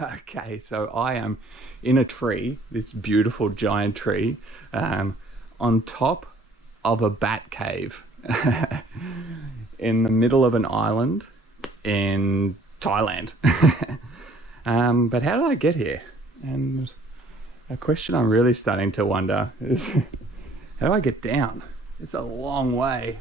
Okay, so I am in a tree, this beautiful giant tree, on top of a bat cave in the middle of an island in Thailand. But how did I get here? And a question I'm really starting to wonder is, how do I get down? It's a long way.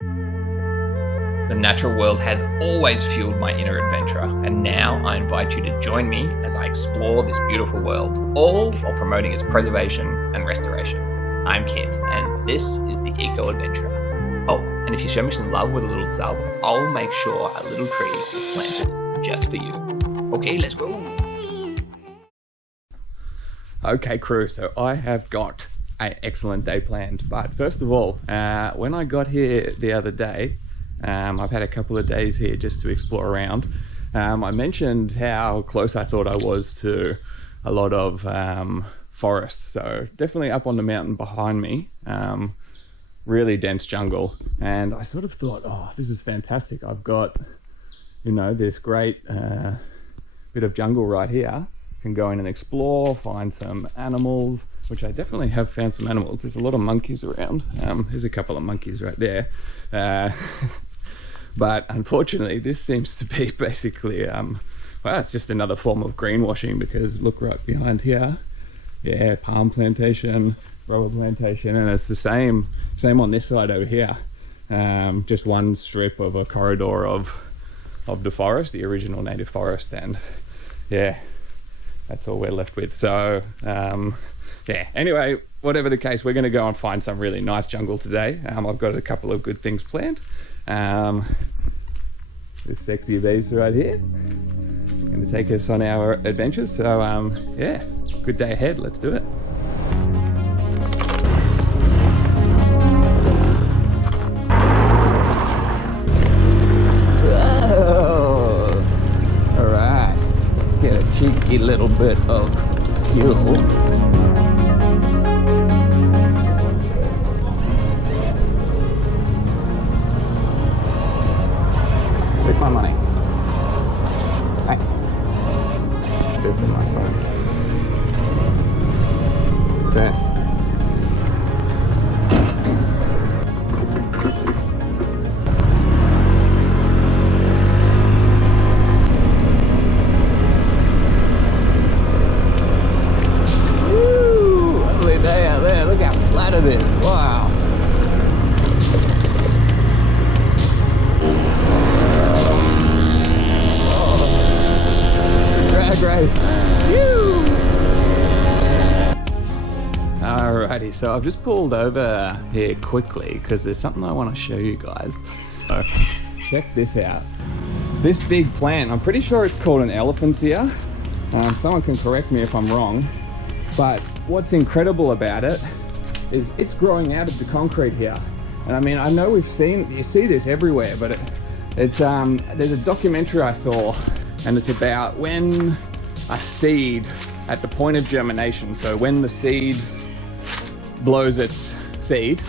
The natural world has always fueled my inner adventurer, and now I invite you to join me as I explore this beautiful world, all while promoting its preservation and restoration. I'm Kit, and this is the TheEcoAdventurer. Oh, and if you show me some love with a little sub, I'll make sure a little tree is planted just for you. Okay, let's go. Okay, crew, so I have got an excellent day planned, but first of all, when I got here the other day, I've had a couple of days here just to explore around. I mentioned how close I thought I was to a lot of forest, so definitely up on the mountain behind me, really dense jungle, and I sort of thought, oh, this is fantastic. I've got, you know, this great bit of jungle right here. Can go in and explore, find some animals, which I definitely have found some animals. There's a lot of monkeys around. There's a couple of monkeys right there. But unfortunately, this seems to be basically, well, it's just another form of greenwashing, because look right behind here. Yeah, palm plantation, rubber plantation, and it's the same on this side over here. Just one strip of a corridor of the forest, the original native forest, and yeah, that's all we're left with. So yeah, anyway, whatever the case, we're going to go and find some really nice jungle today. I've got a couple of good things planned. This sexy beast right here going to take us on our adventures. So yeah, good day ahead. Let's do it. Get a cheeky little bit of fuel. Take my money. Hey. Good for my phone. Thanks. Wow. Oh. Drag race. Woo. Alrighty, so I've just pulled over here quickly because there's something I want to show you guys. So check this out. This big plant, I'm pretty sure it's called an elephant's ear. Someone can correct me if I'm wrong, but what's incredible about it is it's growing out of the concrete here. And I mean, I know you see this everywhere, but it's there's a documentary I saw, and it's about when a seed at the point of germination, so when the seed blows its seed,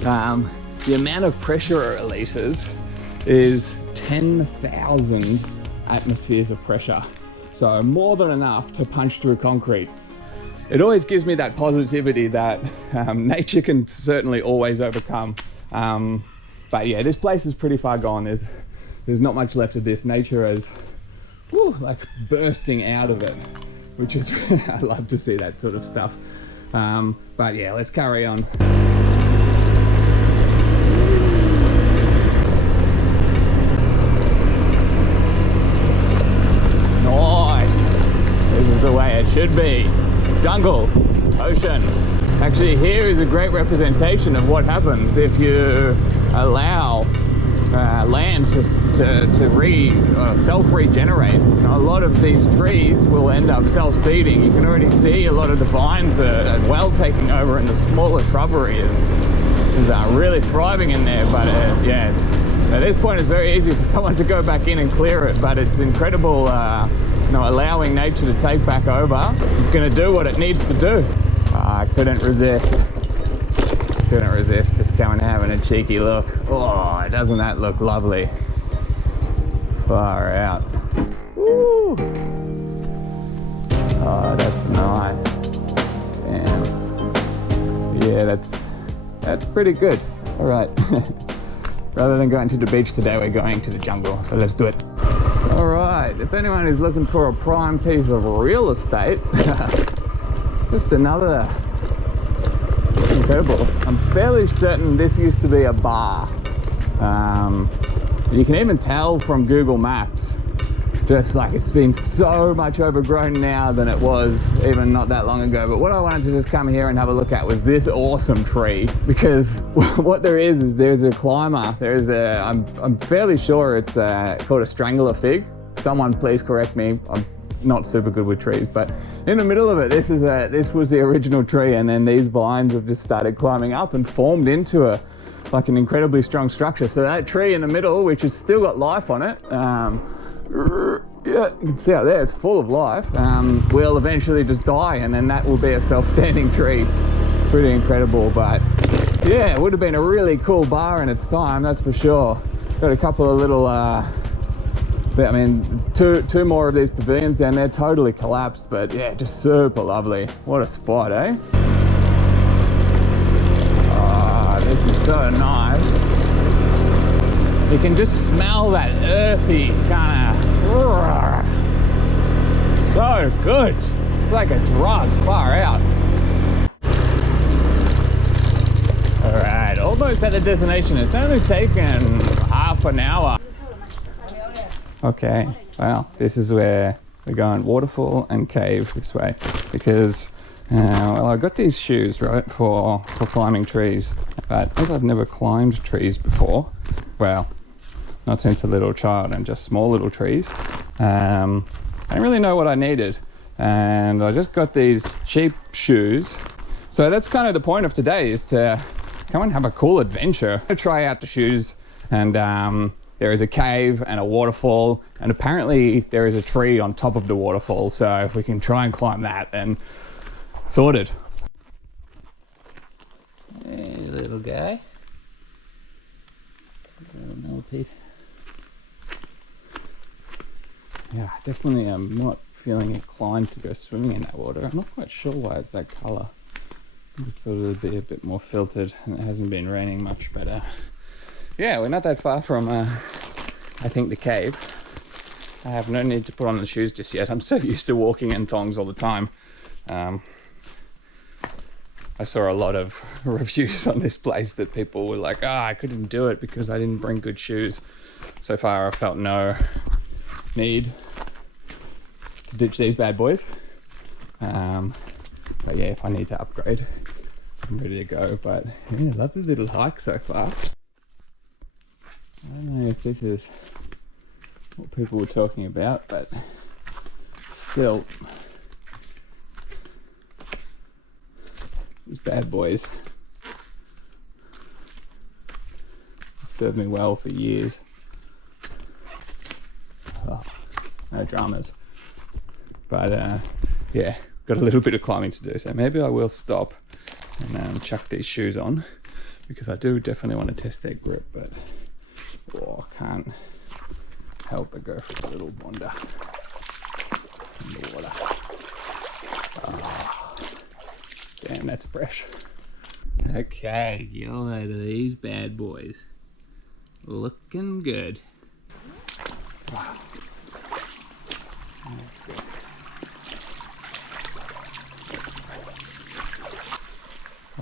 the amount of pressure it releases is 10,000 atmospheres of pressure. So more than enough to punch through concrete. It always gives me that positivity that nature can certainly always overcome. But yeah, this place is pretty far gone. There's not much left of this. Nature is like bursting out of it, which is, I love to see that sort of stuff. But yeah, let's carry on. Nice. This is the way it should be. Jungle, ocean. Actually, here is a great representation of what happens if you allow land to self-regenerate. A lot of these trees will end up self-seeding. You can already see a lot of the vines are well taking over, and the smaller shrubbery is really thriving in there. But yeah, at this point it's very easy for someone to go back in and clear it, but it's incredible, you know, allowing nature to take back over. It's going to do what it needs to do. I couldn't resist just coming and having a cheeky look. Oh, doesn't that look lovely? Far out. Woo! Oh, that's nice. Damn. Yeah, that's pretty good. All right. Rather than going to the beach today, we're going to the jungle. So let's do it. All right. If anyone is looking for a prime piece of real estate, just another incredible. I'm fairly certain this used to be a bar. You can even tell from Google Maps, just like it's been so much overgrown now than it was even not that long ago. But what I wanted to just come here and have a look at was this awesome tree, because what there is there's a climber. There's a, I'm fairly sure it's called a Strangler fig. Someone please correct me. I'm not super good with trees, but in the middle of it, this was the original tree, and then these vines have just started climbing up and formed into an incredibly strong structure. So that tree in the middle, which has still got life on it, yeah, you can see out there, it's full of life, will eventually just die, and then that will be a self-standing tree. Pretty incredible. But yeah, it would have been a really cool bar in its time, that's for sure. Got a couple of little I mean, two more of these pavilions down there, totally collapsed, but yeah, just super lovely. What a spot, eh? Oh, this is so nice. You can just smell that earthy kind of, so good. It's like a drug, far out. All right, almost at the destination. It's only taken half an hour. Okay, well, this is where we're going, waterfall and cave this way, because well, I got these shoes, right, for climbing trees, but as I've never climbed trees before, well, not since a little child, and just small little trees, I didn't really know what I needed, and I just got these cheap shoes. So that's kind of the point of today, is to come and have a cool adventure. I'm gonna try out the shoes, and there is a cave and a waterfall, and apparently there is a tree on top of the waterfall. So if we can try and climb that, then sorted. Hey, little guy. Millipede. Yeah, definitely am not feeling inclined to go swimming in that water. I'm not quite sure why it's that colour. I thought it would be a bit more filtered, and it hasn't been raining much, but yeah, we're not that far from, I think, the cave. I have no need to put on the shoes just yet. I'm so used to walking in thongs all the time. I saw a lot of reviews on this place that people were like, I couldn't do it because I didn't bring good shoes. So far, I felt no need to ditch these bad boys. But yeah, if I need to upgrade, I'm ready to go. But yeah, lovely little hike so far. I don't know if this is what people were talking about, but still, these bad boys served me well for years. Oh, no dramas. But yeah, got a little bit of climbing to do, so maybe I will stop and chuck these shoes on, because I do definitely want to test their grip, but oh, I can't help but go for a little wander in the water. Oh, damn, that's fresh. Okay, get all out of these bad boys. Looking good. Wow. That's good.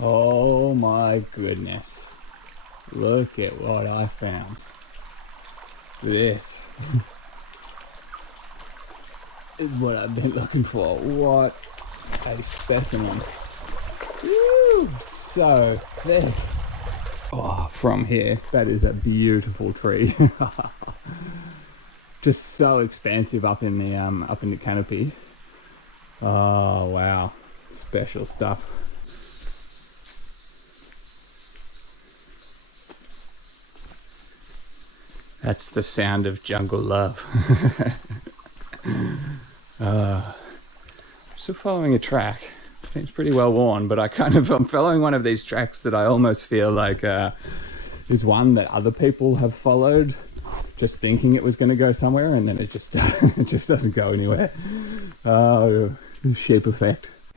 Oh my goodness. Look at what I found. This is what I've been looking for. What a specimen. Woo, so thick. Oh, from here, that is a beautiful tree. Just so expansive up in the canopy. Oh wow, special stuff. That's the sound of jungle love. Still following a track. Seems pretty well worn, but I'm following one of these tracks that I almost feel like is one that other people have followed just thinking it was going to go somewhere, and then it just it just doesn't go anywhere. Oh, shape effect.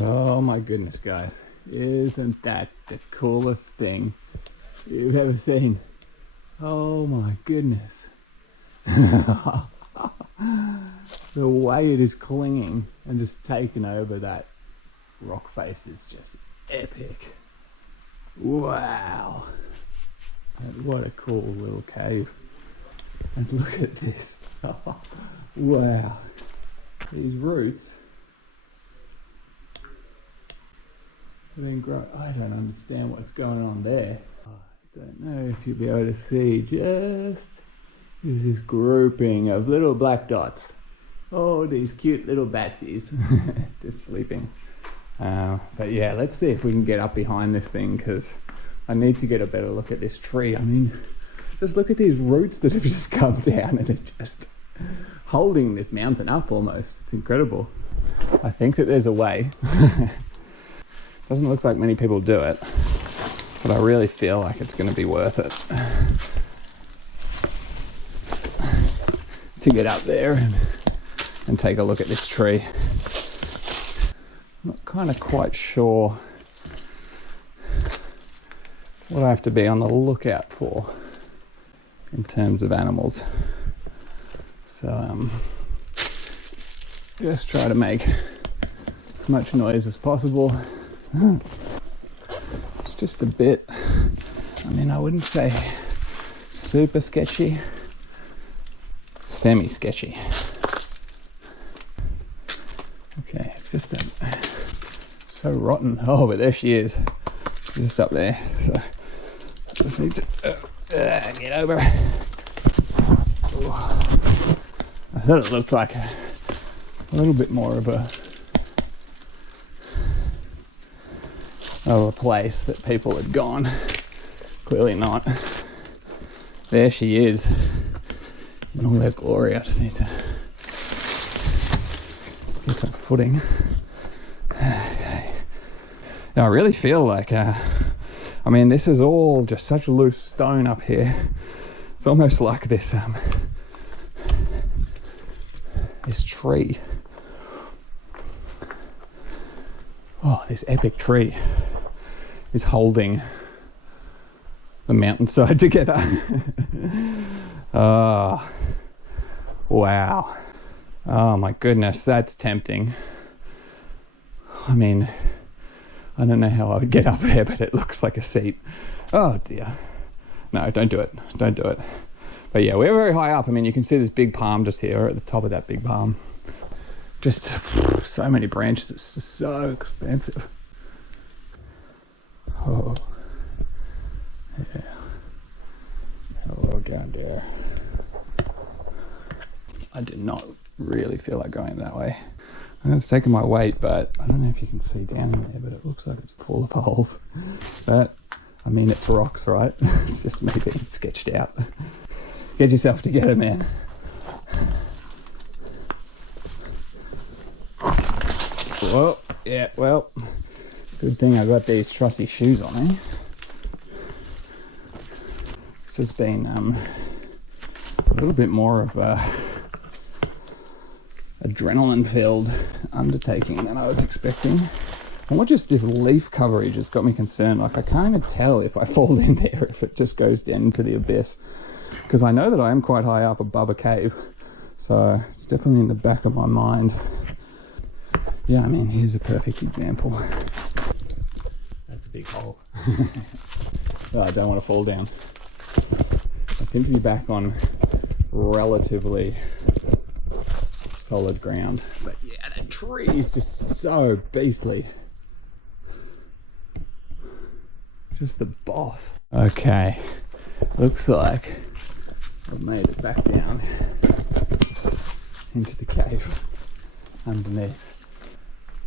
Oh my goodness, guys. Isn't that the coolest thing you've ever seen? Oh my goodness. The way it is clinging and just taking over that rock face is just epic. Wow. And what a cool little cave. And look at this. Wow. These roots have been growing. I don't understand what's going on there. I don't know if you'll be able to see just this grouping of little black dots. Oh, these cute little batsies just sleeping. But yeah, let's see if we can get up behind this thing, because I need to get a better look at this tree. I mean, just look at these roots that have just come down and are just holding this mountain up almost. It's incredible. I think that there's a way. Doesn't look like many people do it, but I really feel like it's going to be worth it to get up there and take a look at this tree. I'm not kind of quite sure what I have to be on the lookout for in terms of animals. So just try to make as much noise as possible. It's just a bit, I mean, I wouldn't say super sketchy, semi-sketchy. Okay, it's just so rotten. Oh, but there she is. She's just up there. So I just need to get over. Ooh. I thought it looked like a little bit more of a place that people had gone. Clearly not. There she is in all their glory. I just need to get some footing. Okay. Now I really feel like I mean, this is all just such loose stone up here. It's almost like this this tree. Oh, this epic tree is holding the mountainside together. Oh, wow. Oh my goodness, that's tempting. I mean, I don't know how I would get up there, but it looks like a seat. Oh dear. No, don't do it. Don't do it. But yeah, we're very high up. I mean, you can see this big palm just here at the top of that big palm. Just so many branches. It's just so expensive. Oh, yeah. Hello, grandeur. I did not really feel like going that way. I know it's taking my weight, but I don't know if you can see down there, but it looks like it's full of holes. But, I mean, it's rocks, right? It's just me being sketched out. Get yourself together, man. Whoa, yeah, well, good thing I got these trusty shoes on, eh? This has been a little bit more of a adrenaline-filled undertaking than I was expecting. And what just this leaf coverage has got me concerned. Like, I can't even tell if I fall in there, if it just goes down into the abyss. Because I know that I am quite high up above a cave. So it's definitely in the back of my mind. Yeah, I mean, here's a perfect example. That's a big hole. Oh, I don't want to fall down. I seem to be back on relatively solid ground. But yeah, that tree is just so beastly. Just the boss. Okay, looks like I've made it back down into the cave underneath.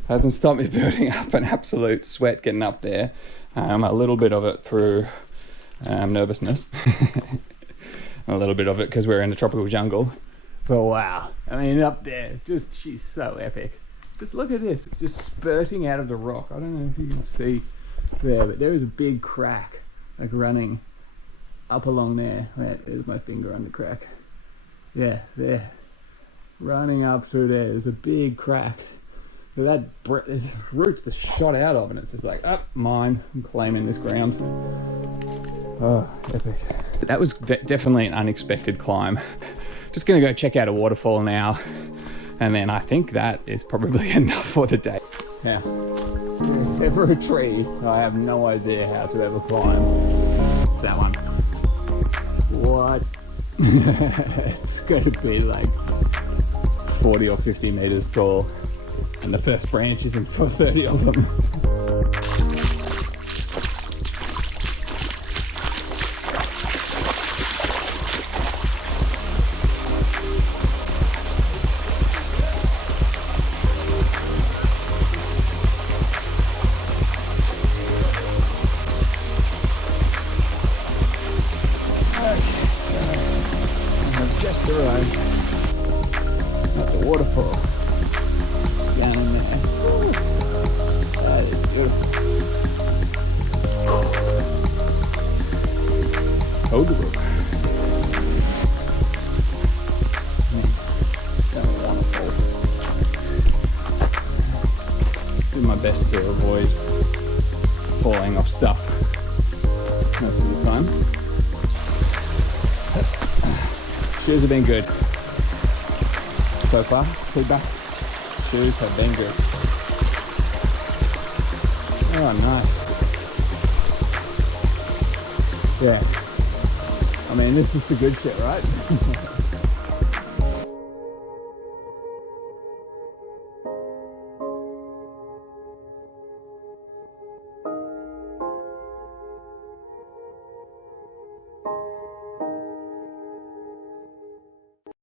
Hasn't stopped me building up an absolute sweat getting up there. A little bit of it through nervousness. A little bit of it because we're in the tropical jungle. But wow, I mean, up there, just, she's so epic. Just look at this, it's just spurting out of the rock. I don't know if you can see there, but there is a big crack, like running up along there. Right, there's my finger on the crack. Yeah, there. Running up through there. There's a big crack. There's roots that shot out of, and it's just like, up, mine. I'm claiming this ground. Oh, epic. That was definitely an unexpected climb. Just gonna go check out a waterfall now, and then I think that is probably enough for the day. Yeah. There's ever a tree I have no idea how to ever climb. That one. What? It's gonna be like 40 or 50 meters tall, and the first branch isn't for 30 of them. Just arrived at the waterfall down in there. Ooh, that is beautiful. Hold the rope. Don't want to fall. Do my best to avoid falling off stuff most of the time. Shoes have been good so far. Feedback. Shoes have been good. Oh, nice. Yeah. I mean, this is the good shit, right?